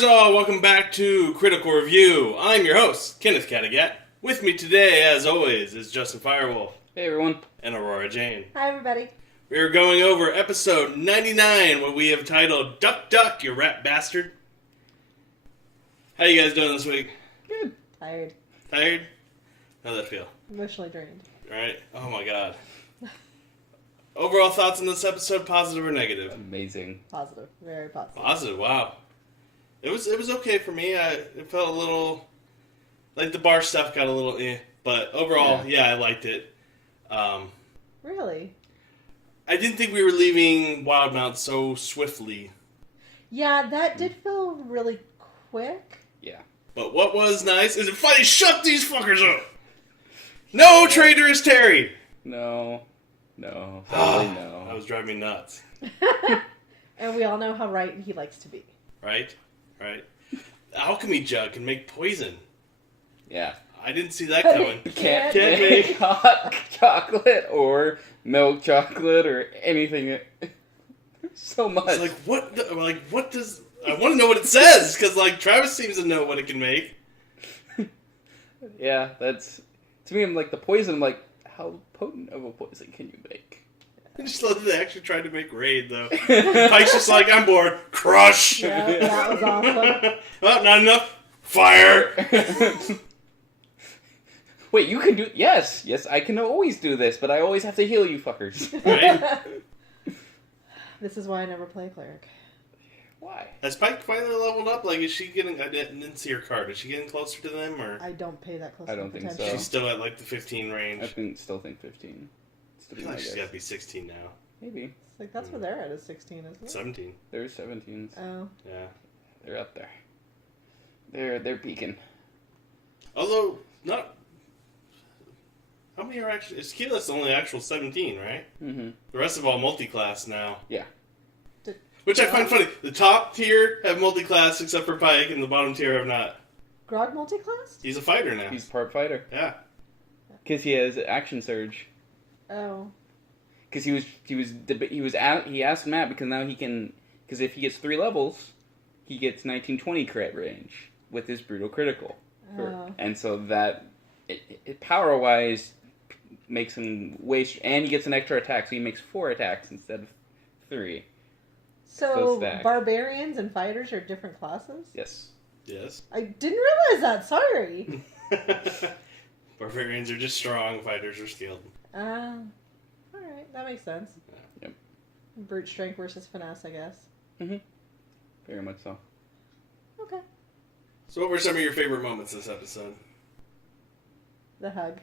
Gamers all, welcome back to Critical Review. I'm your host, Kenneth Cattegat. With me today, as always, is Justin Firewolf. Hey everyone. And Aurora Jane. Hi everybody. We are going over episode 99, what we have titled Duck Duck, You Rat Bastard. How you guys doing this week? Good. Tired. Tired? How's that feel? Emotionally drained. Right? Oh my god. Overall thoughts on this episode, positive or negative? Amazing. Positive. Very positive. Positive, wow. It was okay for me. It felt a little... Like, the bar stuff got a little but overall, yeah I liked it. Really? I didn't think we were leaving Wildmount so swiftly. Yeah, that did feel really quick. Yeah. But what was nice is it finally shut these fuckers up! No traitorous Terry! No. Probably no. That was driving me nuts. And we all know how right he likes to be. Right? The alchemy jug can make poison. Yeah. I didn't see that coming. Can't Can't make hot chocolate or milk chocolate or anything. So much. It's like, what does... I want to know what it says, because, Travis seems to know what it can make. Yeah, that's... To me, I'm like, the poison, how potent of a poison can you make? I just love that they actually tried to make Raid, though. Pike's just like, I'm bored. Crush! Yeah, that was awesome. Oh, not enough? Fire! Wait, you can do... Yes, I can always do this, but I always have to heal you fuckers. Right? This is why I never play cleric. Why? Has Pike finally leveled up? Is she getting... I didn't see her card. Is she getting closer to them, or... I don't pay that close I don't think attention. so. She's still at, the 15 range. Still think 15. I feel like she's got to be 16 now. Maybe. It's like, that's where they're at is 16, isn't it? 17. There's 17s. Oh. Yeah. They're up there. They're peaking. Although, not... How many are actually... Is Keyless only actual 17, right? Mm-hmm. The rest of all multi-class now. Yeah. Which I find funny. The top tier have multi-class except for Pike, and the bottom tier have not. Grog multi-class? He's a fighter now. He's part fighter. Yeah. Because he has action surge. Oh. Because he asked Matt because now he can, because if he gets 3 levels, he gets 1920 crit range with his brutal critical. Oh. And so that, it power wise, makes him waste, and he gets an extra attack, so he makes 4 attacks instead of 3. So, stack. barbarians and fighters are different classes? Yes. Yes. I didn't realize that, sorry. Barbarians are just strong, fighters are skilled. Alright, that makes sense. Yep. Brute strength versus finesse, I guess. Mm-hmm. Very much so. Okay. So what were some of your favorite moments this episode? The hug.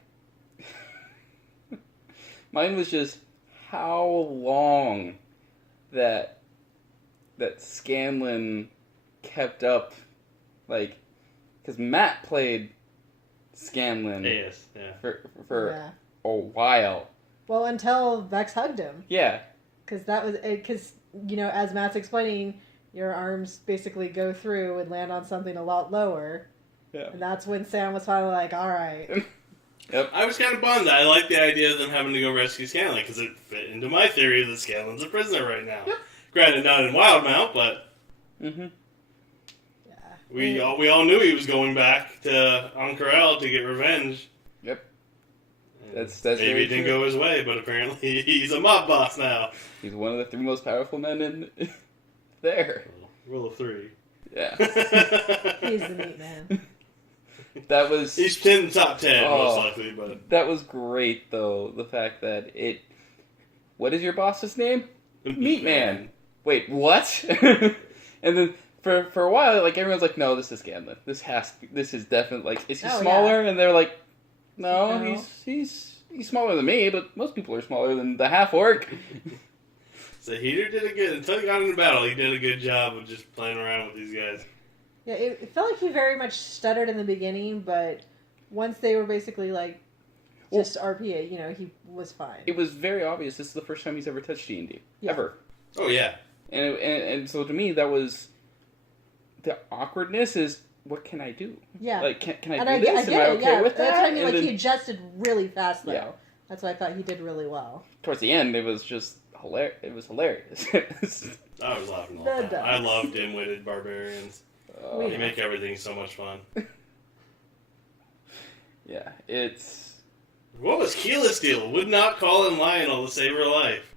Mine was just how long that Scanlan kept up, because Matt played Scanlan Yes, yeah. for Yeah. a while. Well, until Vex hugged him. Yeah. Because as Matt's explaining, your arms basically go through and land on something a lot lower. Yeah. And that's when Sam was finally like, alright. Yep. I was kind of bummed. I like the idea of them having to go rescue Scanlan, because it fit into my theory that Scanlan's a prisoner right now. Yep. Granted, not in Wildmount, but Mm-hmm. Yeah. we all knew he was going back to Ank'Harel to get revenge. Yep. And That's maybe very it didn't true. go his way, but apparently he's a mob boss now. He's one of the 3 most powerful men in there. Rule of 3. Yeah. He's the meat man. That was... He's in the top 10, Oh. most likely, but... That was great, though. The fact that it... What is your boss's name? Meat Man. Wait, what? And then for a while, everyone's like, no, this is Scanlan. This is definitely, is he Oh, smaller? yeah. And they're like, no, No. he's smaller than me, but most people are smaller than the half-orc. So he did a good... Until he got into battle, he did a good job of just playing around with these guys. Yeah, it felt like he very much stuttered in the beginning, but once they were basically just RPA, he was fine. It was very obvious this is the first time he's ever touched D&D. Yeah. Ever. Oh, yeah. And so to me, that was... The awkwardness is, what can I do? Yeah. Can I And do I this? get Am I it, okay yeah. with that? That's what I mean, And then he adjusted really fast, though. Yeah. That's why I thought he did really well. towards the end, it was just hilarious. It was hilarious. I was laughing all The the time. I love dim-witted barbarians. We You make everything so much fun. Yeah, it's... What was Keyless deal? Would not call in Lionel to save her life.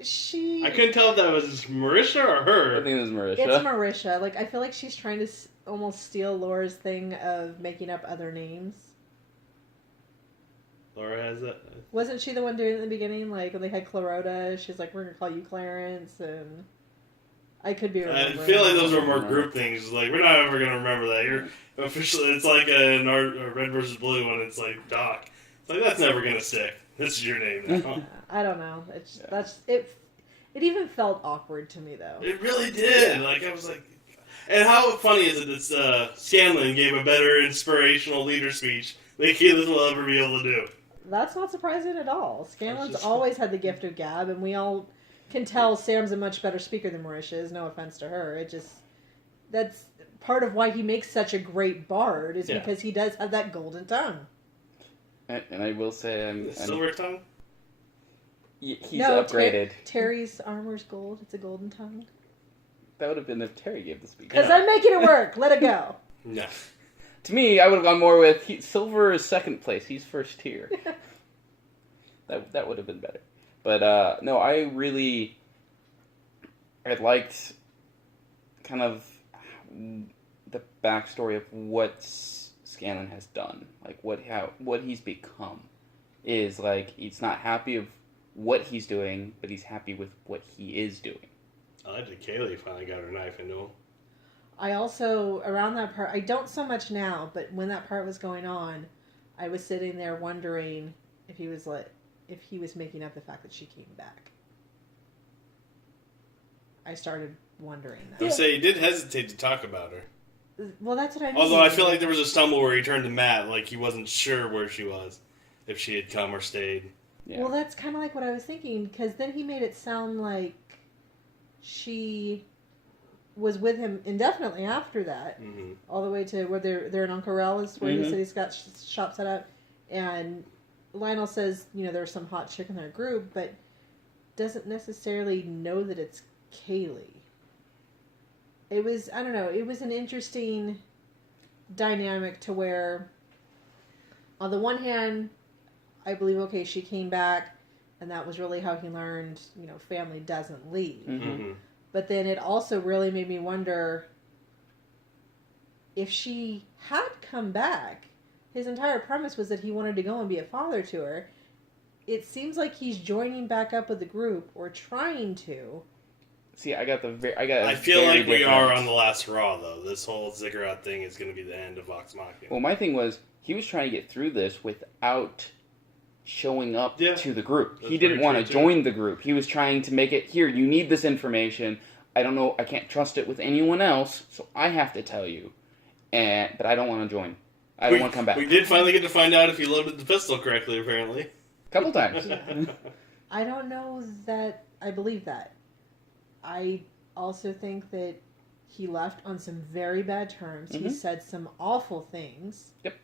I couldn't tell if that was Marisha or I her. think it was Marisha. It's Marisha. Like, I feel like she's trying to almost steal Laura's thing of making up other names. Laura has that. Wasn't she the one doing it in the beginning? Like, when they had Clarota, she's like, we're going to call you Clarence, and... I could be remembering. I feel like those were more group things. Like, we're not ever going to remember that. You're officially, it's like a Red versus Blue when it's like Doc. It's like, that's never going to stick. This is your name now. I don't know. It's that's it. It even felt awkward to me, though. It really did. Like, I was like... And how funny is it that Scanlon gave a better inspirational leader speech than Keyless will ever be able to do? That's not surprising at all. Scanlon's always had the gift of gab, and we all can tell Sam's a much better speaker than Marisha is. No offense to her. It just... That's part of why he makes such a great bard, is because he does have that golden tongue. And I will say... Silver tongue? He's upgraded. Terry's armor's gold. It's a golden tongue. That would have been if Terry gave the speech. Because I'm making it work. Let it go. No. To me, I would have gone more with Silver is second place. He's first tier. That would have been better. But no, I liked kind of the backstory of what Scanlon has done, like what he's become. Is like he's not happy of what he's doing, but he's happy with what he is doing. I liked that Kaylee finally got her knife into him. I also, around that part, I don't so much now, but when that part was going on, I was sitting there wondering if he was making up the fact that she came back. I started wondering that. I would say he did hesitate to talk about her. Well, that's what I mean. Although I feel like there was a stumble where he turned to Matt, like he wasn't sure where she was, if she had come or stayed. Yeah. Well, that's kind of like what I was thinking, because then he made it sound like she was with him indefinitely after that, all the way to where they're in Uncle Rel's, where he said he's got shop set up, and Lionel says, there's some hot chick in their group, but doesn't necessarily know that it's Kaylee. It was, I don't know, it was an interesting dynamic to where, on the one hand, I believe, okay, she came back, and that was really how he learned, family doesn't leave. Mm-hmm. But then it also really made me wonder if she had come back, his entire premise was that he wanted to go and be a father to her. It seems like he's joining back up with the group, or trying to. See, I I feel like we are on the last hurrah, though. This whole Ziggurat thing is going to be the end of Vox Machina. Well, my thing was, he was trying to get through this without showing up to the group. He didn't want to join the group. He was trying to make it, here, you need this information. I don't know, I can't trust it with anyone else, so I have to tell you. But I don't want to join. I don't want to come back. We did finally get to find out if he loaded the pistol correctly, apparently. A couple times. I don't know that I believe that. I also think that he left on some very bad terms. Mm-hmm. He said some awful things. Yep.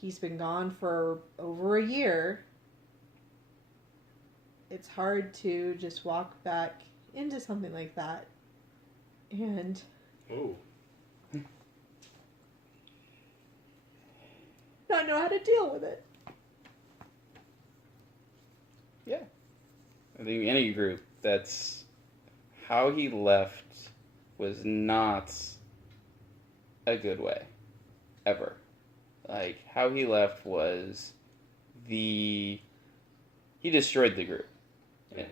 He's been gone for over a year. It's hard to just walk back into something like that and not know how to deal with it. Yeah. I think any group, that's how he left was not a good way. Ever. Like, how he left was he destroyed the group.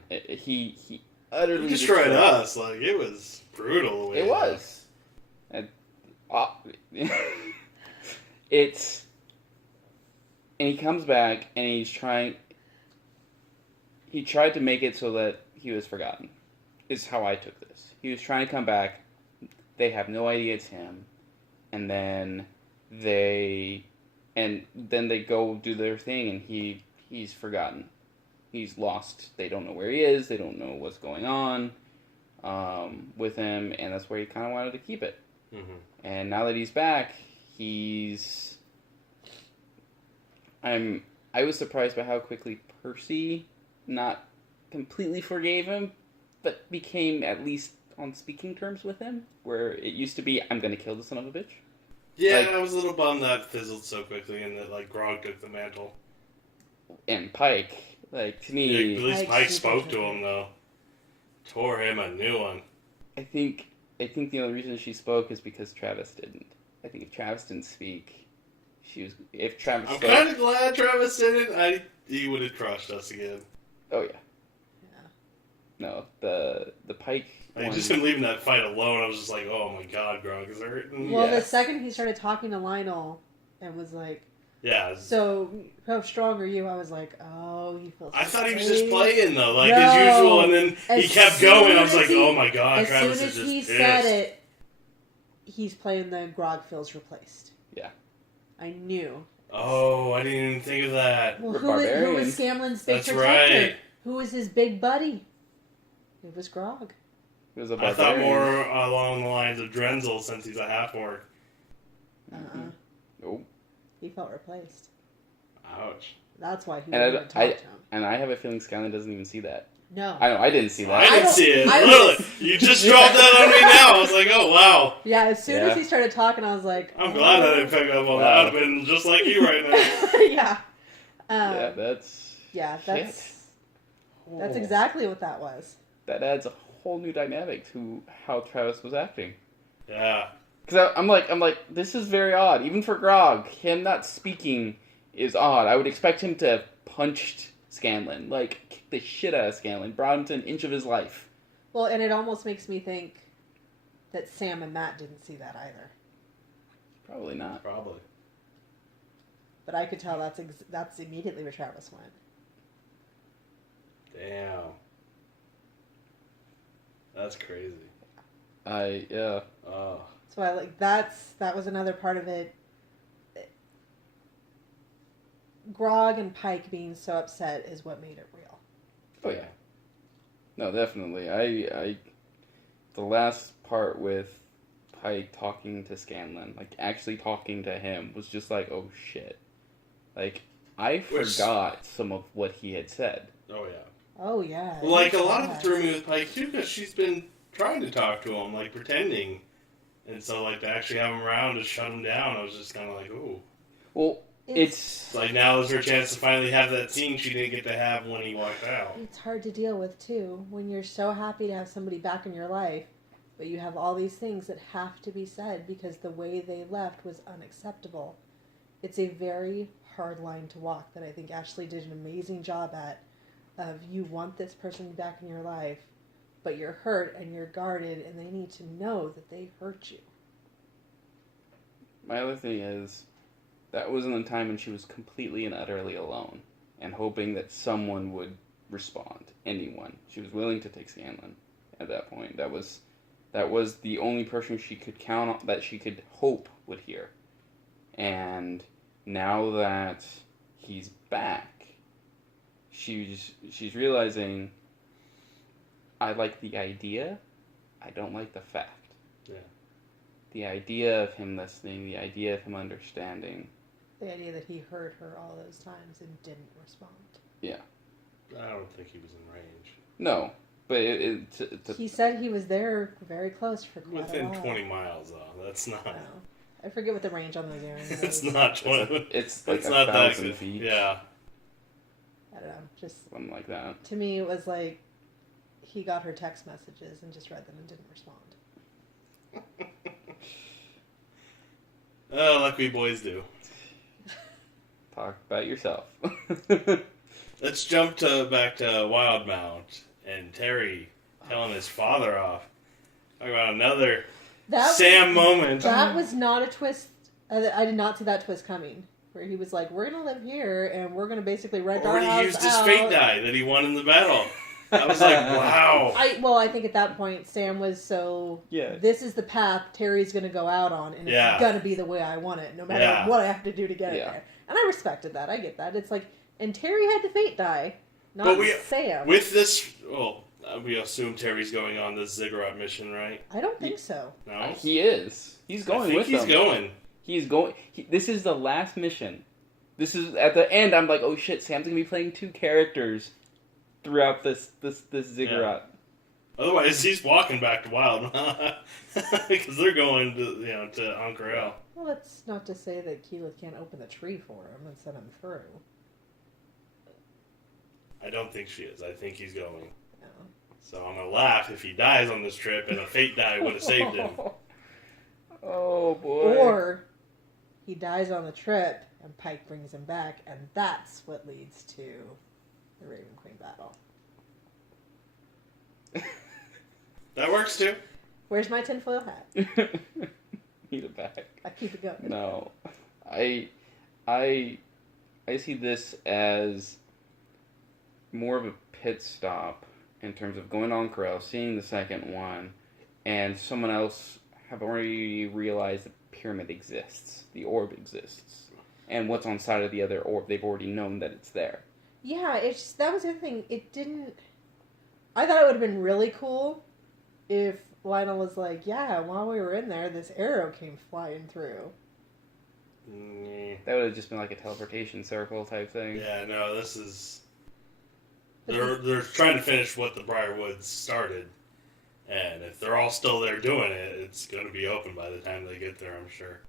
He utterly destroyed us. Like, it was brutal. It was. It's... And he comes back, and he tried to make it so that he was forgotten, is how I took this. He was trying to come back, they have no idea it's him, and then they go do their thing, and he's forgotten. He's lost. They don't know where he is, they don't know what's going on with him, and that's where he kind of wanted to keep it. Mm-hmm. And now that he's back, I was surprised by how quickly Percy not completely forgave him, but became at least on speaking terms with him, where it used to be, I'm gonna kill the son of a bitch. Yeah, Like- I was a little bummed that fizzled so quickly and that Grog took the mantle. And Pike, like, to At me, least Pike's Pike super spoke to tricky. him though. Tore him a new one. I think the only reason she spoke is because Travis didn't. I think if Travis didn't speak, if Travis I'm spoke, kind of glad Travis didn't. He would have crushed us again. oh yeah. Yeah. No, the Pike Like, one, just him leaving that fight alone, I was just like, oh my god, Grog is hurting. Well, the Yes. second he started talking to Lionel and was like, Yeah, it's- "So how strong are you?" I was like, "Oh, he feels." I thought he was afraid." just playing though, like No. as usual, and then he As kept soon going. I was as like, he- oh my god, As Travis soon is as just he pissed. said it, he's playing the Grog feels replaced. Yeah. I knew. Oh, I didn't even think of that. Well, For who was Barbarian. Scanlan's big That's protector? right. Who was his big buddy? It was Grog. it was a I thought barbarian. more along the lines of Drenzel since he's a half-orc. Nope. He felt replaced. Ouch. That's why he And I wanted don't- to talk to him. And I have a feeling Scanlan doesn't even see that. No. I know, I didn't see that. I didn't don't- see it. I Literally, was- you just dropped that on me now. I was like, oh wow. Yeah, as soon Yeah. as he started talking, I was like, I'm glad I didn't pick up on that. Wow. I'd have been just like you right now. yeah. Yeah, that's That's Oh. exactly what that was. that adds a whole new dynamic to how Travis was acting. Yeah. Because I'm like, this is very odd. Even for Grog, him not speaking is odd. I would expect him to have punched Scanlan, like, kick the shit out of Scanlan, brought him to an inch of his life. Well, and it almost makes me think that Sam and Matt didn't see that either. Probably not. Probably. But I could tell that's immediately where Travis went. Damn. That's crazy. Yeah. Oh. So that was another part of it. Grog and Pike being so upset is what made it real. Oh yeah. No, definitely. The last part with Pike talking to Scanlan, like actually talking to him, was just like, oh shit. Like, I forgot some of what he had said. Oh yeah. Oh yeah. Well, like a lot of it threw me with Pike too, because she's been trying to talk to him, like pretending, and so like to actually have him around to shut him down, I was just kind of like, ooh. Well, it's Like now is her chance to finally have that scene she didn't get to have when he walked out. It's hard to deal with too when you're so happy to have somebody back in your life, but you have all these things that have to be said because the way they left was unacceptable. It's a very hard line to walk that I think Ashley did an amazing job at. Of you want this person back in your life, but you're hurt and you're guarded, and they need to know that they hurt you. my other thing is that was in the time when she was completely and utterly alone and hoping that someone would respond. Anyone. She was willing to take Scanlan at that point. That was the only person she could count on, that she could hope would hear. And now that he's back, she's realizing, I like the idea, I don't like the fact. Yeah. The idea of him listening, the idea of him understanding. The idea that he heard her all those times and didn't respond. I don't think he was in range. No, but He said he was there very close for quite a Within while. 20 miles, though. That's not. No. I forget what the range on those areas is. It's not 20. it's like It's not that 1,000 good. feet. Yeah. I don't know. Just Something like that. to me, it was like he got her text messages and just read them and didn't respond. Oh, like we boys do. Talk about yourself. Let's jump back to Wildmount and Terry telling his father off. Talk about another Sam moment. That was not a twist. I did not see that twist coming. Where he was like, "We're gonna live here, and we're gonna basically rent our Already house used his out." fate die that he won in the battle. I was like, wow. I think at that point Sam was so. Yeah. This is the path Terry's gonna go out on, and Yeah. it's gonna be the way I want it, no matter Yeah. what I have to do to get it Yeah. there. And I respected that. I get that. It's like, and Terry had the fate die, not But Sam. With this, we assume Terry's going on this ziggurat mission, right? I don't think so. No? He is. He's going I think with he's them. going. He's going. This is the last mission. This is at the end. I'm like, oh shit, Sam's gonna be playing two characters throughout this ziggurat. Otherwise, he's walking back to Wild because they're going to to Ank'Harel. Well, that's not to say that Keyleth can't open the tree for him and send him through. I don't think she is. I think he's going. No. So I'm gonna laugh if he dies on this trip, and a fate die would have saved him. Oh boy. Or he dies on the trip and Pike brings him back, and that's what leads to the Raven Queen battle. That works too. Where's my tinfoil hat? Need it back. I keep it going. No, I see this as more of a pit stop in terms of going on Corel, seeing the second one, and someone else have already realized the pyramid exists, the orb exists, and what's on side of the other orb. They've already known that it's there. Yeah, that was the other thing. It didn't. I thought it would have been really cool if Lionel was like, "Yeah, while we were in there, this arrow came flying through." That would have just been like a teleportation circle type thing. Yeah, no, this is. They're trying to finish what the Briarwoods started, and if they're all still there doing it, it's going to be open by the time they get there, I'm sure.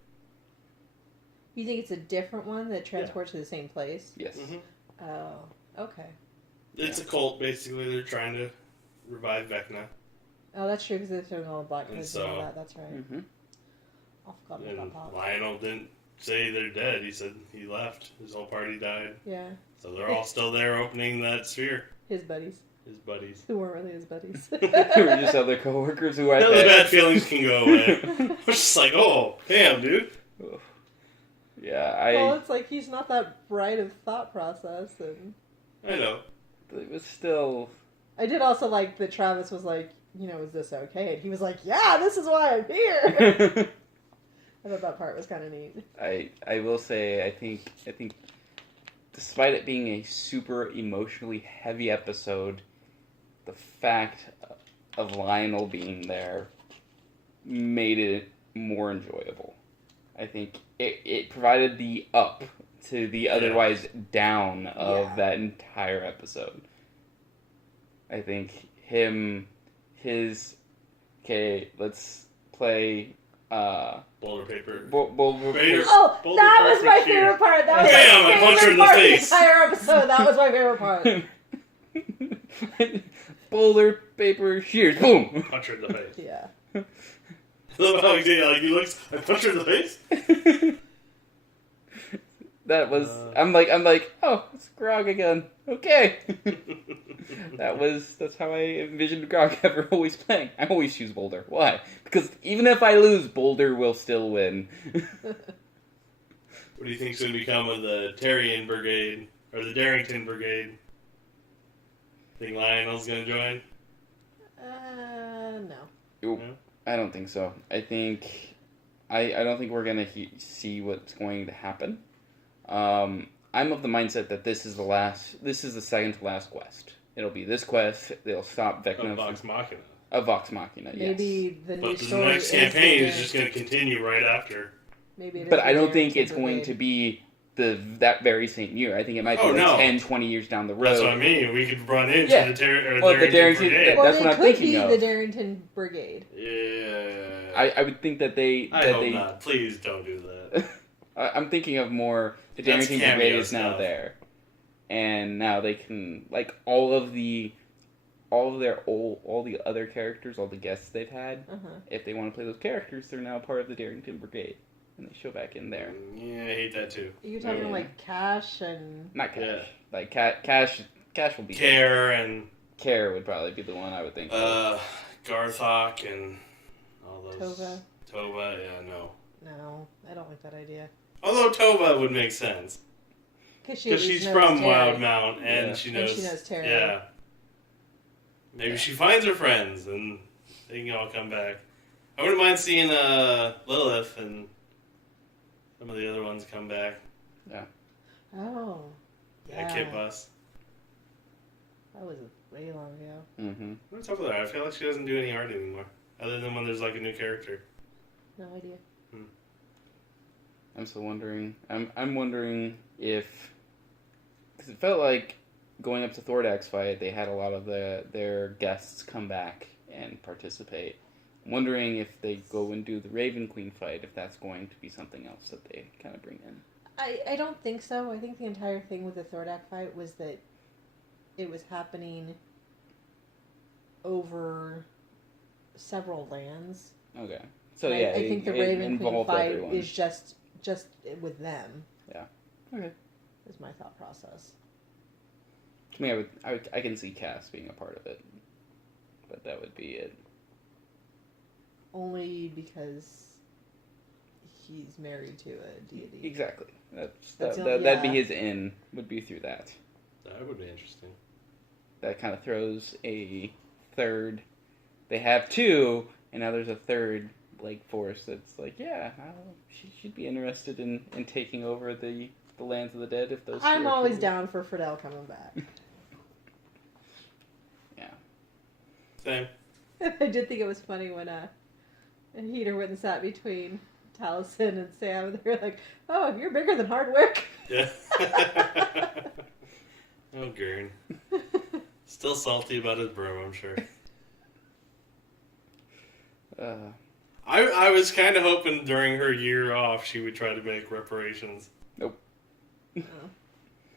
You think it's a different one that transports to the same place? Yes. Mm-hmm. Oh, okay. It's a cult, basically. They're trying to revive Vecna. Oh, that's true because they're throwing all the black And cloaks and all so- that. That's right. Mm-hmm. I forgot And about that. Lionel didn't say they're dead. He said he left. His whole party died. Yeah, So they're all still there opening that sphere. his buddies, His buddies. who weren't really his buddies. Who were just other coworkers who I None of the bet. bad feelings can go away. I was just like, oh, damn, dude. Yeah, Well, it's like he's not that bright of thought process, and I know. it was still. I did also like that Travis was like, is this okay? And he was like, yeah, this is why I'm here. I thought that part was kind of neat. I will say I think despite it being a super emotionally heavy episode, the fact of Lionel being there made it more enjoyable. I think it provided the up to the otherwise down of that entire episode. I think okay, let's play Boulder paper. Boulder Paper. Oh, Boulder, that was paper, my shears. favorite part. That was Bam, I my punched her in favorite the part of the face. entire episode. That was my favorite part. Boulder, paper, shears, boom! Punch her in the face. Yeah. I love how he looks, I punch her in the face? That was I'm like, oh, it's Grog again. Okay. That's how I envisioned Grog ever always playing. I always choose Boulder. Why? Because even if I lose, Boulder will still win. What do you think's going to become of the Terrian Brigade, or the Darrington Brigade? Think Lionel's going to join? No. Nope. I don't think so. I don't think we're gonna see what's going to happen. I'm of the mindset that this is the second to last quest. It'll be this quest. They'll stop Vecna. Vox Machina. Of Vox Machina, Maybe yes. the new But the story next campaign is the- just going to continue right after. Maybe it is But the I don't think Darrington it's going Brigade. to be that very same year. I think it might be Oh, no. 10, 20 years down the road. That's what I mean. We could run into Yeah. the Darrington Darrington- Brigade. Or That's they what I'm could thinking be of. the Darrington Brigade. Yeah. I would think that they. I hope not. Please don't do that. I'm thinking of more. The That's Darrington cameo Brigade is now stuff. there, and now they can all the other characters, all the guests they've had. Uh-huh. If they want to play those characters, they're now part of the Darrington Brigade, and they show back in there. Yeah, I hate that too. You're talking Yeah. like Cash and... Not Cash. Yeah. Like Cash will be Care and Care would probably be the one I would think. of. Garthok and all those. Tova. Tova, yeah, no. No, I don't like that idea. Although Tova would make sense. Because She's from Wildmount and Yeah. she And knows. she knows Terry. Yeah. Maybe she finds her friends and they can all come back. I wouldn't mind seeing Lilith and some of the other ones come back. Oh. Yeah. Kit Bus. That was way long ago. Mm-hmm. What's up with her? I feel like she doesn't do any art anymore. Other than when there's like a new character. No idea. I'm still wondering. I'm wondering if, because it felt like going up to Thordax fight, they had a lot of their guests come back and participate. I'm wondering if they go and do the Raven Queen fight, if that's going to be something else that they kind of bring in. I don't think so. I think the entire thing with the Thordak fight was that it was happening over several lands. Okay. So And yeah, I think the it Raven Queen involved fight everyone. is just with them. Yeah. Okay. Is my thought process. To me, I can see Cass being a part of it, but that would be it. Only because he's married to a deity. Exactly. That'd be his in. Would be through that. That would be interesting. That kind of throws a third. They have two, and now there's a third like force that's like, yeah, she'd be interested in taking over the lands of the dead if those. I'm always down for Friedel coming back. Yeah. Same. I did think it was funny when Heater went and sat between Taliesin and Sam. They were like, "Oh, you're bigger than Hardwick." Yeah. Oh, Gurn. Still salty about his broom, I'm sure. I was kind of hoping during her year off she would try to make reparations. Nope.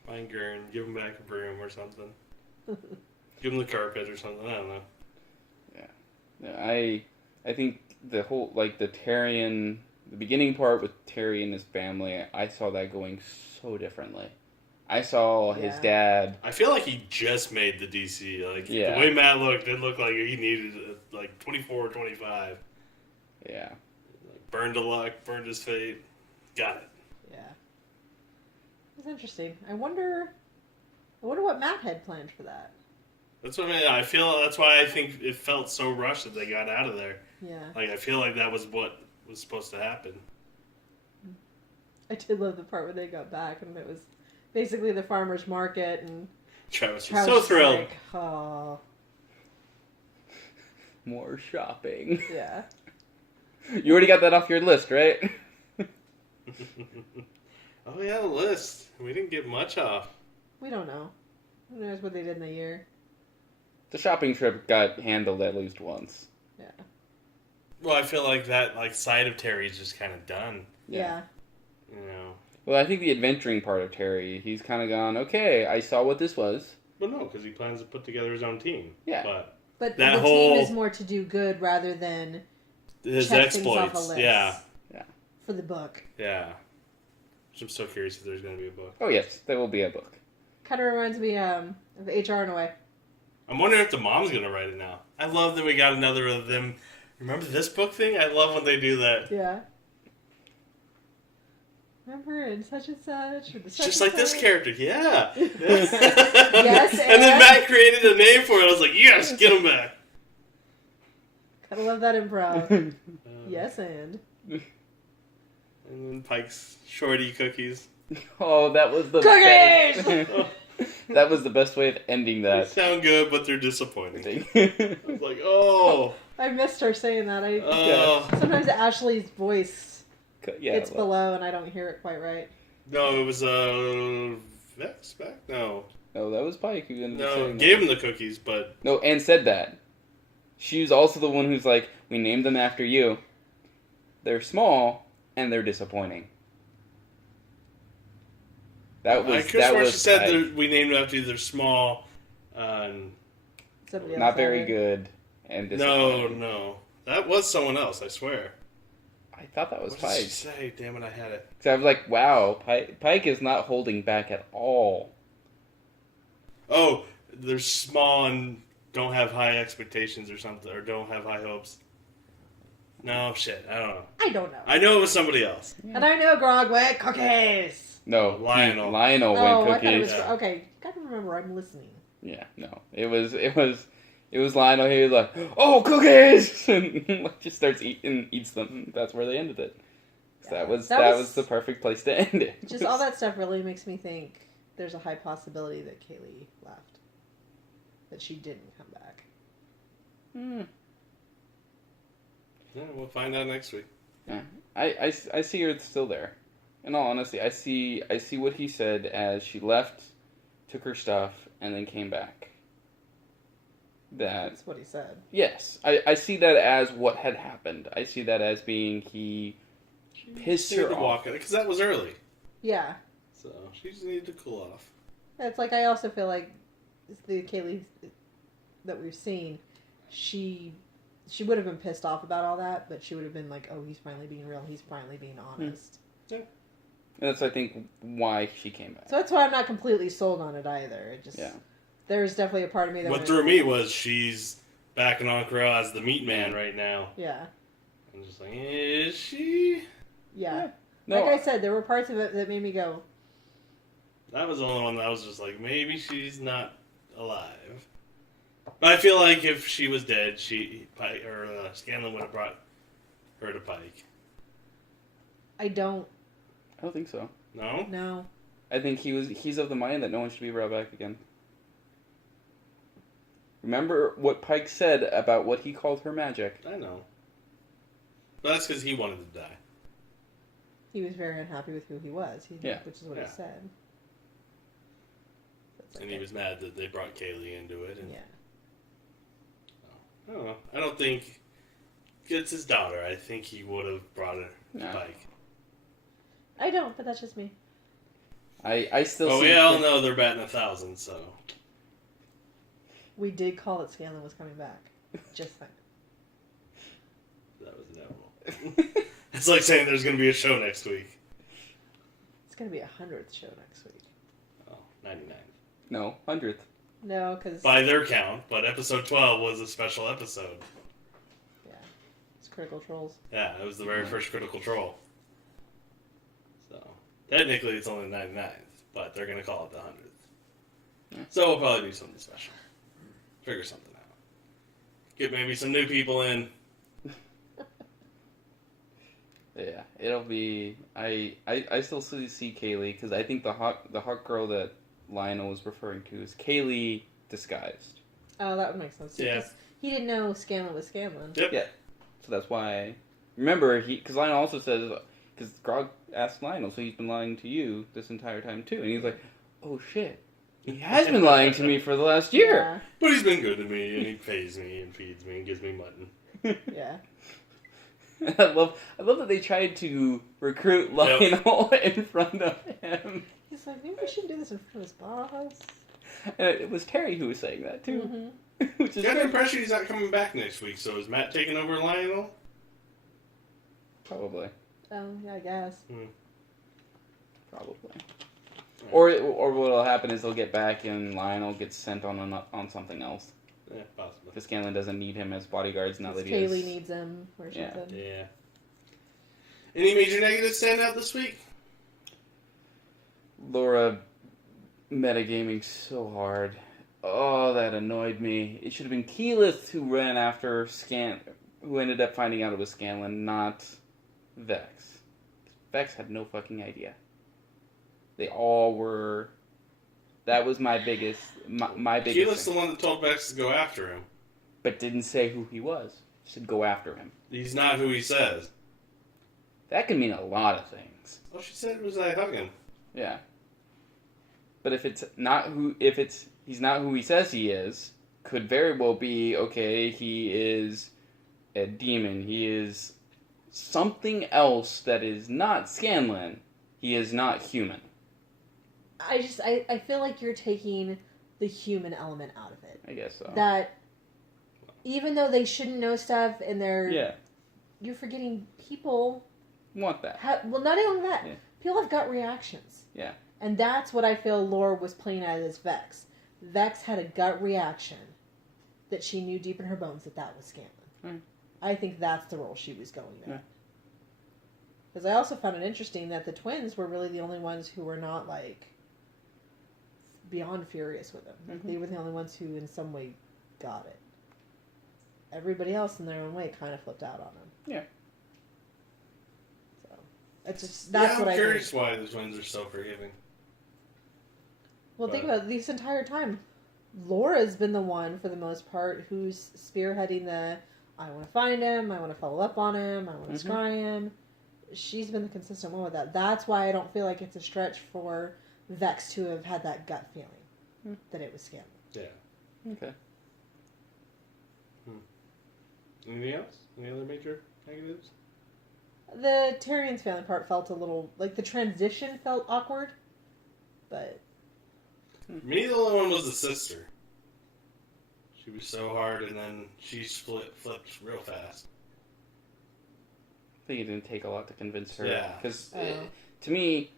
Find Gurn, give him back a broom or something. Give him the carpet or something, I don't know. Yeah. I think the whole, like, the beginning part with Terry and his family, I saw that going so differently. I saw his dad. I feel like he just made the DC. Like, Yeah. the way Matt looked, it looked like he needed, 24 or 25. Yeah. Like, burned a luck, burned his fate. Got it. Yeah. It's interesting. I wonder what Matt had planned for that. That's what I mean. I feel that's why I think it felt so rushed that they got out of there. Yeah. Like, I feel like that was what was supposed to happen. I did love the part where they got back and it was basically the farmer's market and Travis was Travis so was thrilled. like, oh. More shopping. Yeah. You already got that off your list, right? Oh yeah, the list. We didn't get much off. We don't know. Who knows what they did in the year? The shopping trip got handled at least once. Yeah. Well, I feel like that side of Terry's just kind of done. Yeah. You know. Well, I think the adventuring part of Terry, he's kind of gone, okay, I saw what this was. But no, because he plans to put together his own team. Yeah. But that the whole- team is more to do good rather than his check things off a exploits. list. Yeah. For the book. Yeah. Which I'm so curious if there's going to be a book. Oh, yes, there will be a book. Kind of reminds me of HR in a way. I'm wondering if the mom's going to write it now. I love that we got another of them. Remember this book thing? I love when they do that. Yeah. Remember in such and such? Or the It's such just and like this such? character. Yeah. Yes, And then and- Matt created a name for it. I was like, yes, get him back. Gotta love that improv. Yes, and. And then Pike's shorty cookies. Oh, that was the Cookies! best. That was the best way of ending They that sound good, but they're disappointing. thing. I was like, oh. I missed her saying that. Oh. Sometimes Ashley's voice Yeah, gets well, below and I don't hear it quite right. No, it was, Vex back? No. no, that was Pike who ended up No, saying gave that. him the cookies, but No, and said that. She was also the one who's like, we named them after you. They're small, and they're disappointing. That I was could that swear was she said Pike. that we named it after you. They're small. Somebody else Not said very it. good and No, disappointing. no. That was someone else, I swear. I thought that was What did she Pike. say? Damn it, I had it. So I was like, wow, Pike is not holding back at all. Oh, they're small and don't have high expectations or something, or don't have high hopes. No, shit, I don't know. I don't know. I know it was somebody else. And I know Grog went cookies. No, Lionel. Lionel Oh, went I thought it cookies. was. Okay, gotta remember, I'm listening. Yeah, no, it was Lionel. He was like, "Oh, cookies!" and just starts eats them. That's where they ended it. So Yeah. that was the perfect place to end it. Just all that stuff really makes me think there's a high possibility that Kaylee left. That she didn't come back. Hmm. Yeah, we'll find out next week. Yeah. I see her still there. In all honesty, I see what he said as she left, took her stuff, and then came back. that... That's what he said. Yes. I see that as what had happened. I see that as being he pissed her off. Because that was early. Yeah. So she just needed to cool off. It's like, I also feel like the Kaylee that we've seen, she would have been pissed off about all that, but she would have been like, oh, he's finally being real, he's finally being honest. Yeah. And that's, I think, why she came back. So that's why I'm not completely sold on it either. It just, there's definitely a part of me that... What threw me was she's backing on Carell as the meat man right now. Yeah. I'm just like, is she? Yeah. No, like I said, there were parts of it that made me go... That was the only one that was just like, maybe she's not alive. But I feel like if she was dead, Scanlan would have brought her to Pike. I don't think so. No? know. I think he's of the mind that no one should be brought back again. Remember what Pike said about what he called her magic. I know. But that's because he wanted to die. He was very unhappy with who he was, which is what he said. And he was mad that they brought Kaylee into it. And, yeah. I don't know. I don't think it's his daughter. I think he would have brought her to Pike. I don't, but that's just me. I still see... Well, we all know they're batting 1,000, so... We did call it Scanlan was coming back. Just like... That was inevitable. It's like saying there's going to be a show next week. It's going to be 100th show next week. Oh, 99. No, 100th. No, because... By their count, but episode 12 was a special episode. Yeah. It's Critical Trolls. Yeah, it was the very first Critical Troll. So, technically it's only the 99th, but they're going to call it the 100th. Yeah. So we'll probably do something special. Figure something out. Get maybe some new people in. Yeah, it'll be... I still see Kaylee, because I think the hot girl that Lionel was referring to is Kaylee disguised. Oh, that would make sense. Yeah. He didn't know Scanlan was Scanlan. Yep. Yeah. So that's why... Remember, because Lionel also says... Because Grog asked Lionel, so he's been lying to you this entire time, too. And he's like, oh, shit. He has been lying to me for the last year. Yeah. But he's been good to me, and he pays me, and feeds me, and gives me mutton. Yeah. I love that they tried to recruit Lionel in front of him. He's like, maybe we shouldn't do this in front of his boss. And it was Terry who was saying that, too. Mm-hmm. Which is Got the impression he's not coming back next week, so is Matt taking over Lionel? Probably. Oh, yeah, I guess. Probably. Or what'll happen is they'll get back and Lionel gets sent on something else. Yeah, possibly. Because Scanlan doesn't need him as bodyguards now that he Kaylee is. needs him or something. Yeah. Any major negatives stand out this week? Laura metagaming so hard. Oh, that annoyed me. It should have been Keyleth who ran after who ended up finding out it was Scanlan, not Vex. Vex had no fucking idea. They all were... That was my biggest... My biggest Keyleth's the one that told Vex to go after him. But didn't say who he was. Said go after him. He's not who he says. That can mean a lot of things. Oh, she said it was I hugging. Yeah. But if he's not who he says he is, could very well be, okay, he is a demon. He is something else that is not Scanlan. He is not human. I feel like you're taking the human element out of it. I guess so. That even though they shouldn't know stuff and you're forgetting people Want that. well, not only that, Yeah. people have got reactions. Yeah. And that's what I feel Laura was playing at as Vex. Vex had a gut reaction that she knew deep in her bones that was Scanlan. Mm. I think that's the role she was going at. Yeah. Because I also found it interesting that the twins were really the only ones who were not, like, beyond furious with him. Mm-hmm. They were the only ones who in some way got it. Everybody else in their own way kind of flipped out on him. Yeah. So that's what I I'm think. curious why the twins are so forgiving. Well, think about it. This entire time, Laura's been the one, for the most part, who's spearheading the, I want to find him, I want to follow up on him, I want to scry him. She's been the consistent one with that. That's why I don't feel like it's a stretch for Vex to have had that gut feeling that it was Scanlan. Yeah. Okay. Anything else? Any other major negatives? The Tyrion's family part felt a little like the transition felt awkward, but For me, the only one was the sister. She was so hard, and then she flipped real fast. I think it didn't take a lot to convince her. Yeah. Because to me,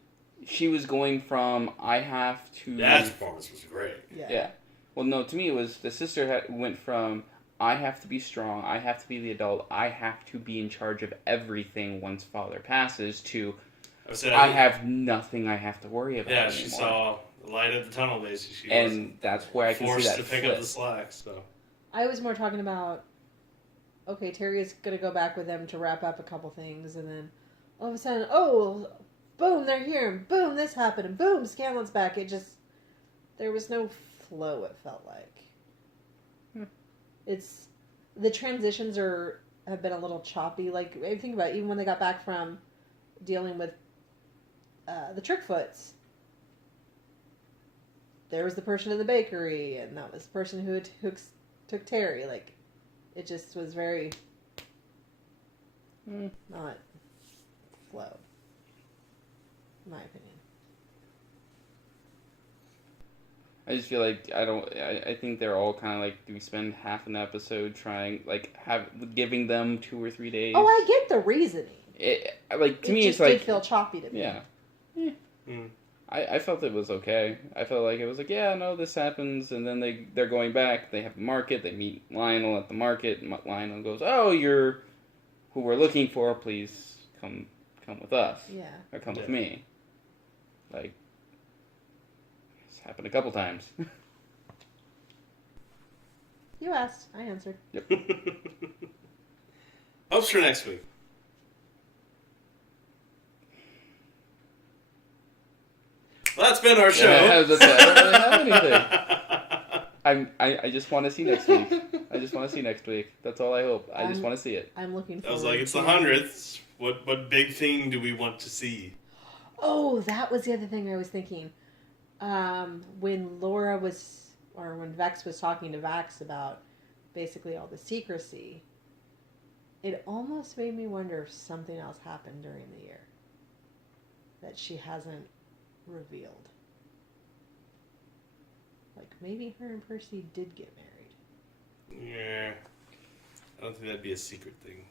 she was going from I have to. Dad's performance was great. Yeah. Well, no, to me it was the sister went from I have to be strong, I have to be the adult, I have to be in charge of everything once father passes to I have nothing I have to worry about anymore. She saw the light at the tunnel, basically. And that's where I can see that forced to pick flip. up the slack, so. I was more talking about, okay, Terry is going to go back with them to wrap up a couple things, and then all of a sudden, oh, boom, they're here, and boom, this happened, and boom, Scanlan's back. It just, there was no flow, it felt like. It's, the transitions have been a little choppy. Like, I think about it, even when they got back from dealing with the Trickfoots. There was the person in the bakery, and that was the person who took Terry. Like, it just was very not flow, in my opinion. I just feel like I think they're all kind of like, do we spend half an episode trying, like, giving them 2 or 3 days? Oh, I get the reasoning. To me, it's just like... did feel choppy to me. Yeah. Mm. I felt it was okay. I felt like it was like, yeah, no, this happens, and then they're going back, they have the market, they meet Lionel at the market, and Lionel goes, oh, you're who we're looking for, please come with us. Yeah. Or come with me. Like, it's happened a couple times. You asked, I answered. Yep. Hopes for next week. Well, that's been our show. I don't really have anything. I just want to see next week. I just want to see next week. That's all I hope. I just want to see it. I'm looking forward. I was like, it's the 100th. What big thing do we want to see? Oh, that was the other thing I was thinking. When when Vex was talking to Vax about basically all the secrecy, it almost made me wonder if something else happened during the year that she hasn't revealed. Like, maybe her and Percy did get married. Yeah. I don't think that'd be a secret thing.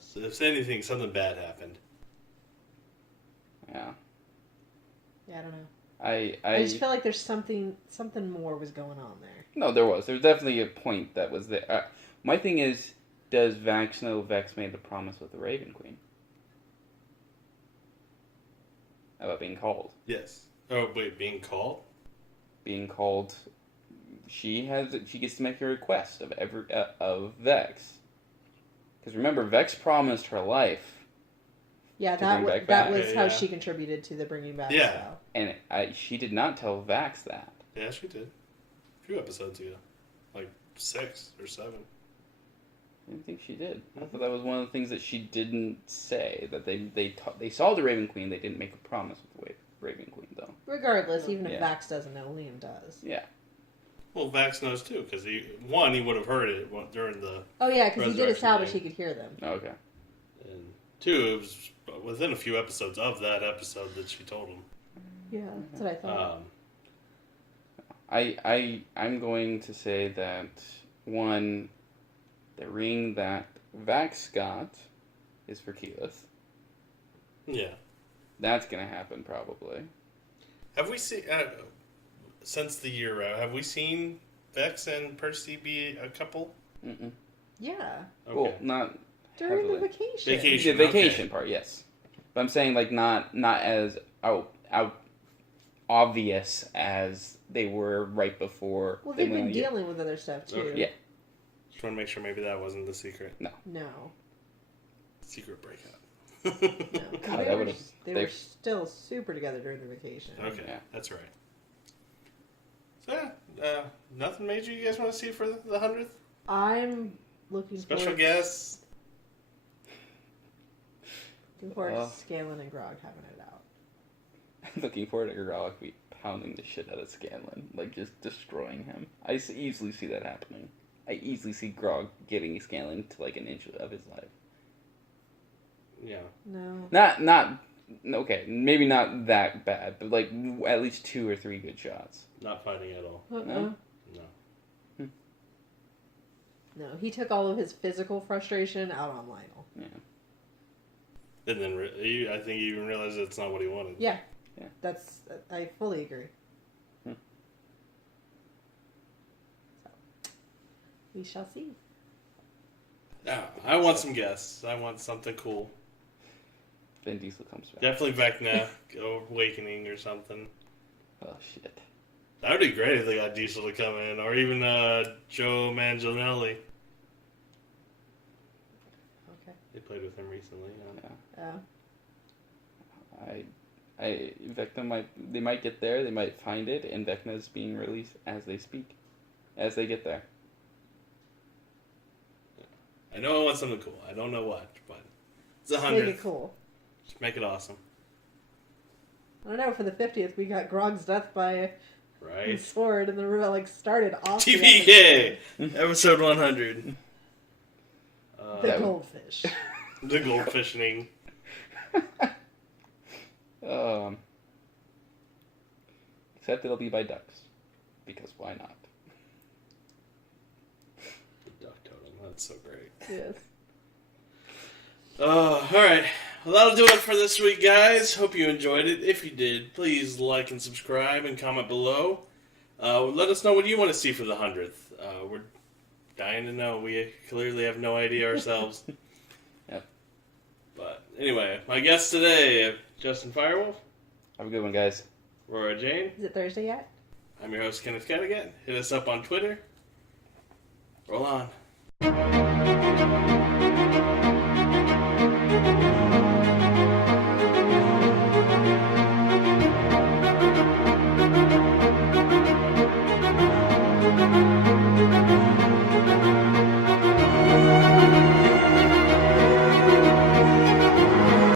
So if anything, something bad happened. Yeah. Yeah, I don't know. I just feel like there's something more was going on there. No, there was. There was definitely a point that was there. My thing is, does Vax know Vex made the promise with the Raven Queen? About being called. Yes. Oh, wait, being called? Being called. She gets to make a request of Vex. Because remember, Vex promised her life. Yeah, that was how she contributed to the bringing back spell. And she did not tell Vax that. Yeah, she did. A few episodes ago. Like 6 or 7. I didn't think she did. I thought that was one of the things that she didn't say. That they saw the Raven Queen, they didn't make a promise with the Raven Queen, though. Regardless, even if Vax doesn't know, Liam does. Yeah. Well, Vax knows too, because he would have heard it during the... Oh, yeah, because he did establish thing. he could hear them. Okay. And 2, it was within a few episodes of that episode that she told him. Yeah, that's what I thought. I'm going to say that, one, the ring that Vax got is for Keyleth. Yeah. That's going to happen, probably. Have we seen... since the year out, have we seen Vex and Percy be a couple? Mm-mm. Yeah. Okay. Well, not during heavily. the vacation. The vacation part, yes. But I'm saying, like, not as out obvious as they were right before. Well, they've been dealing with other stuff, too. Okay. Yeah. Just want to make sure maybe that wasn't the secret. No. Secret breakup. No. God, they were still super together during the vacation. Okay, Yeah. that's right. So, yeah, nothing major you guys want to see for the 100th? I'm looking Special guests? Looking forward to Scanlan and Grog having it out. looking forward to Grog be pounding the shit out of Scanlan, like just destroying him. I easily see that happening. I easily see Grog getting Scanlan to like an inch of his life. Yeah. No. Not okay, maybe not that bad, but like at least 2 or 3 good shots. Not fighting at all. No? No. No, he took all of his physical frustration out on Lionel. Yeah. And then I think he even realized it's not what he wanted. Yeah. Yeah. I fully agree. So, we shall see. No, I want some guests. I want something cool. Vin Diesel comes back. Definitely Vecna Awakening or something. Oh shit. That would be great if they got Diesel to come in, or even Joe Manganiello. Okay. They played with him recently. Vecna they might get there, they might find it, and Vecna's being released as they speak. As they get there. I know I want something cool. I don't know what, but it's 100th. Make it cool. Just make it awesome. I don't know, for the 50th, we got Grog's death by Right? sword, and the started off the TVK! Episode 100. The goldfish. The goldfishing. Except it'll be by ducks. Because why not? The duck totem. That's so great. Yes. Alright. Well, that'll do it for this week, guys. Hope you enjoyed it. If you did, please like and subscribe and comment below. Let us know what you want to see for the 100th. We're dying to know. We clearly have no idea ourselves. Yep. But anyway, my guest today, Justin Firewolf. Have a good one, guys. Laura Jane. Is it Thursday yet? I'm your host, Kenneth Cadigan. Hit us up on Twitter. Roll on. Thank you.